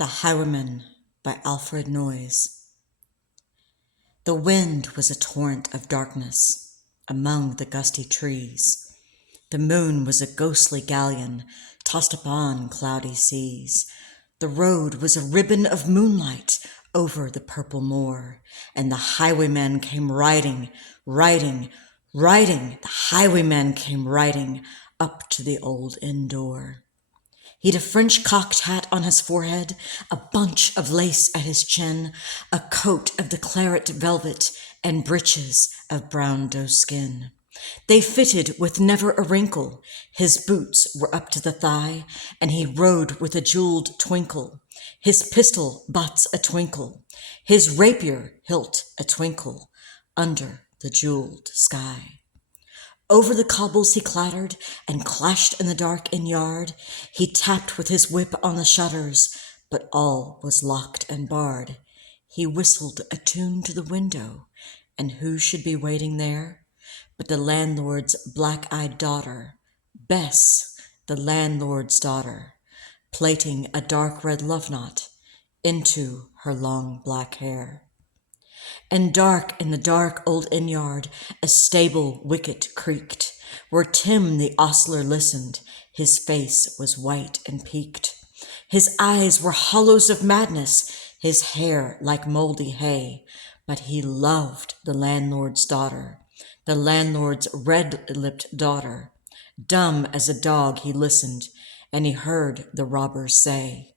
The Highwayman by Alfred Noyes. The wind was a torrent of darkness among the gusty trees. The moon was a ghostly galleon tossed upon cloudy seas. The road was a ribbon of moonlight over the purple moor, and the highwayman came riding. The highwayman came riding up to the old inn door. He'd a French cocked hat on his forehead, a bunch of lace at his chin, a coat of the claret velvet, and breeches of brown doe skin. They fitted with never a wrinkle, his boots were up to the thigh, and he rode with a jewelled twinkle, his pistol butts a twinkle, his rapier hilt a twinkle, under the jewelled sky. Over the cobbles he clattered and clashed in the dark inn yard. He tapped with his whip on the shutters, but all was locked and barred. He whistled a tune to the window, and who should be waiting there but the landlord's black-eyed daughter, Bess, the landlord's daughter, plaiting a dark red love knot into her long black hair. And dark in the dark old inn-yard a stable wicket creaked, where Tim the ostler listened. His face was white and peaked. His eyes were hollows of madness, his hair like mouldy hay. But he loved the landlord's daughter, the landlord's red-lipped daughter. Dumb as a dog he listened, and he heard the robbers say,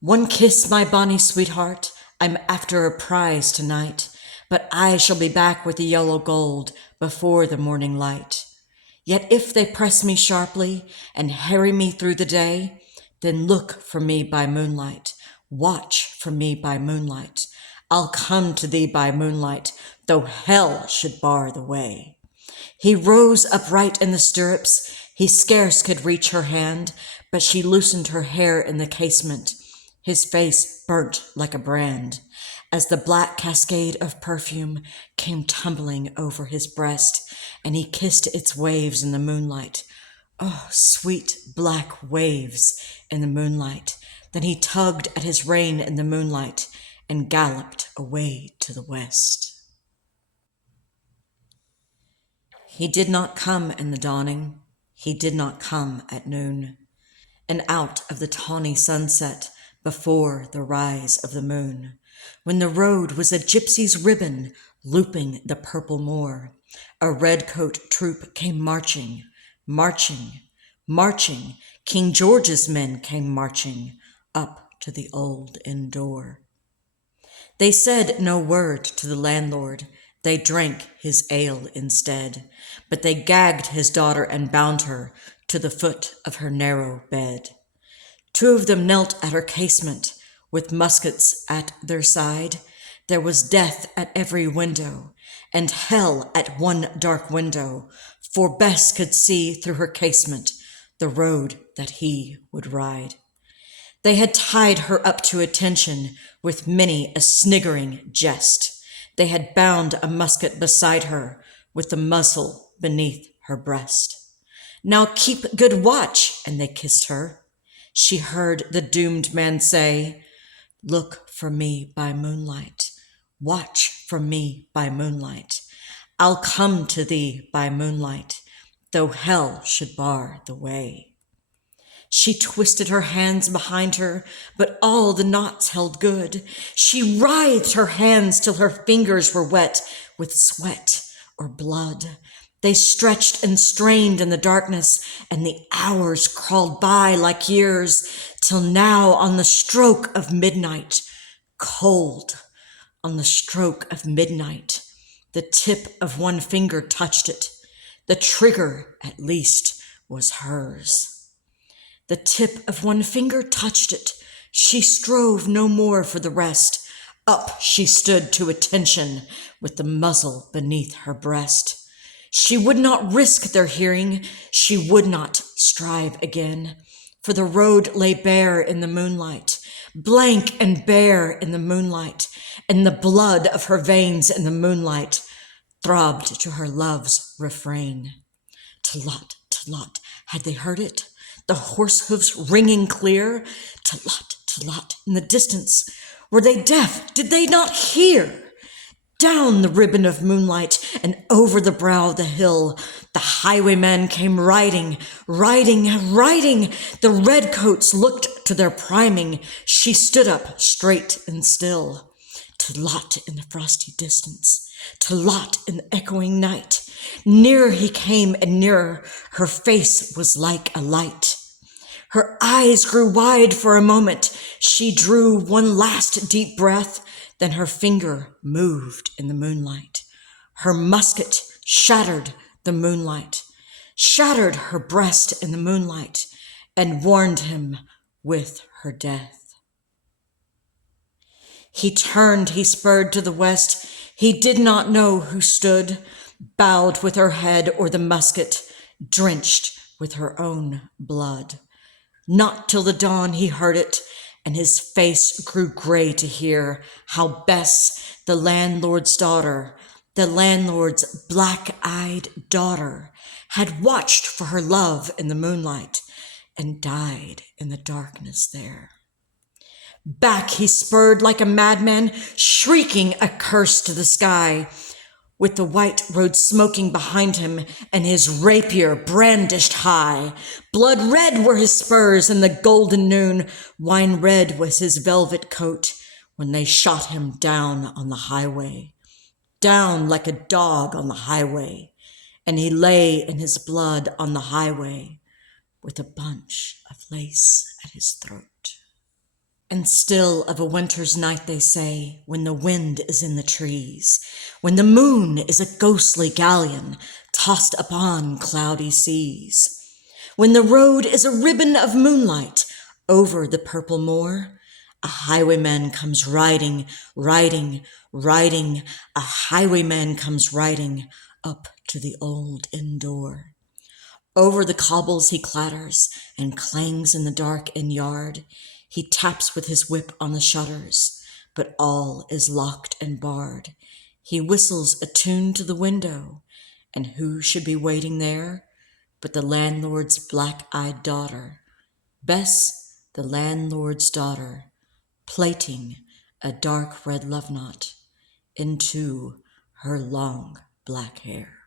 "One kiss, my bonny sweetheart, I'm after a prize tonight, but I shall be back with the yellow gold before the morning light. Yet if they press me sharply and harry me through the day, then look for me by moonlight, watch for me by moonlight. I'll come to thee by moonlight, though hell should bar the way." He rose upright in the stirrups. He scarce could reach her hand, but she loosened her hair in the casement. His face burnt like a brand, as the black cascade of perfume came tumbling over his breast, and he kissed its waves in the moonlight. Oh, sweet black waves in the moonlight. Then he tugged at his rein in the moonlight and galloped away to the west. He did not come in the dawning. He did not come at noon. And out of the tawny sunset, before the rise of the moon, when the road was a gypsy's ribbon looping the purple moor, a redcoat troop came marching. King George's men came marching up to the old inn door. They said no word to the landlord, they drank his ale instead, but they gagged his daughter and bound her to the foot of her narrow bed. Two of them knelt at her casement, with muskets at their side. There was death at every window, and hell at one dark window, for Bess could see through her casement the road that he would ride. They had tied her up to attention with many a sniggering jest. They had bound a musket beside her with the muzzle beneath her breast. "Now keep good watch," and they kissed her. She heard the doomed man say, "Look for me by moonlight, watch for me by moonlight. I'll come to thee by moonlight, though hell should bar the way." She twisted her hands behind her, but all the knots held good. She writhed her hands till her fingers were wet with sweat or blood. They stretched and strained in the darkness, and the hours crawled by like years, till now on the stroke of midnight, cold on the stroke of midnight, the tip of one finger touched it. The trigger, at least, was hers. The tip of one finger touched it. She strove no more for the rest. Up she stood to attention, with the muzzle beneath her breast. She would not risk their hearing, she would not strive again, for the road lay bare in the moonlight, blank and bare in the moonlight, and the blood of her veins in the moonlight throbbed to her love's refrain. Tlot, tlot, had they heard it? The horse hoofs ringing clear? Tlot, Tlot in the distance. Were they deaf? Did they not hear? Down the ribbon of moonlight and over the brow of the hill, the highwaymen came riding, riding, riding. The redcoats looked to their priming. She stood up straight and still. Tlot in the frosty distance, Tlot in the echoing night. Nearer he came and nearer. Her face was like a light. Her eyes grew wide for a moment. She drew one last deep breath. Then her finger moved in the moonlight. Her musket shattered the moonlight, shattered her breast in the moonlight, and warned him with her death. He turned, he spurred to the west. He did not know who stood, bowed with her head or the musket, drenched with her own blood. Not till the dawn he heard it, and his face grew gray to hear how Bess, the landlord's daughter, the landlord's black-eyed daughter, had watched for her love in the moonlight and died in the darkness there. Back he spurred like a madman, shrieking a curse to the sky, with the white road smoking behind him and his rapier brandished high. Blood red were his spurs in the golden noon, wine red was his velvet coat when they shot him down on the highway, down like a dog on the highway, and he lay in his blood on the highway with a bunch of lace at his throat. And still of a winter's night they say, when the wind is in the trees, when the moon is a ghostly galleon tossed upon cloudy seas, when the road is a ribbon of moonlight over the purple moor, a highwayman comes riding, riding, riding, a highwayman comes riding up to the old inn door. Over the cobbles he clatters and clangs in the dark inn yard. He taps with his whip on the shutters, but all is locked and barred. He whistles a tune to the window, and who should be waiting there but the landlord's black-eyed daughter, Bess, the landlord's daughter, plaiting a dark red love knot into her long black hair.